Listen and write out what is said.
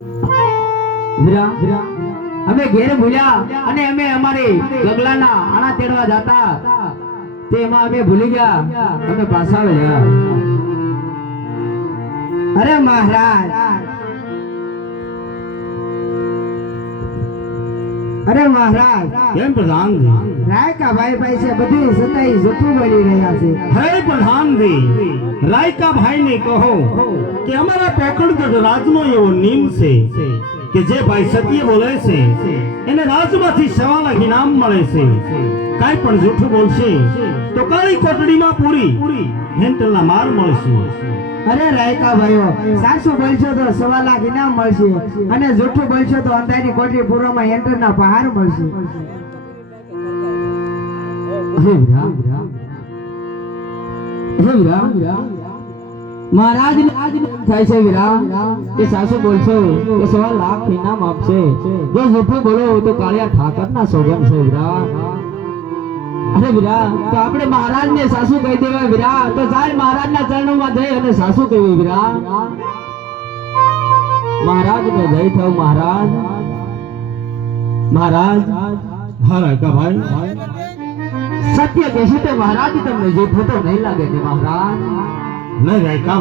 વીરા અમે ઘેર ભૂલ્યા અને અમે અમારી ગગલાના આણા તેડવા જાતા તેમાં અમે ભૂલી ગયા અમે પાછા વળ્યા। અરે મહારાજ, અરે મહારાજ, કેમ પ્રધાન રાયકા ભાઈ પાસે બધી સતાઈ જૂઠું બોલી રહ્યા છે। હે પ્રધાન રાયકા ભાઈ ને કહો કે અમારા પોકડગઢ રાજનો એવો નિયમ છે કે જે ભાઈ સત્ય બોલે છે એને રાજમાંથી સવા લાખ ઇનામ મળે છે। કાઈ પણ જૂઠું બોલશે તો કાળી કોટડીમાં પૂરી હેન્ટલના માર મળશે। અરે રાયકા ભાઈઓ, સાચું બોલશો તો 1.25 લાખ ઇનામ મળશે અને જૂઠું બોલશો તો અંધારી કોટડી પૂર્વમાં એન્ટરના પહાડ મળશે। હે વીરા મહારાજ થાય છે વીરા કે સાસુ બોલશો તો 1.25 લાખ ઇનામ આપશે, જો જૂઠું બોલો તો કાળિયા ઠાકરના સોગન છે વીરા। અરે વીરા તો આપણે મહારાજ ને સાસુ કહી દેવાય વીરા, તો જાય મહારાજ ના ચરણોમાં જઈ અને સાસુ કહેવી વીરા। મહારાજ ને જય થાવ મહારાજ। મહારાજ હા રાયકા ભાઈ સત્ય કહેશે તો મહારાજ તમને જૂઠું તો નહીં લાગે ને મહારાજ। નહીં રાયકા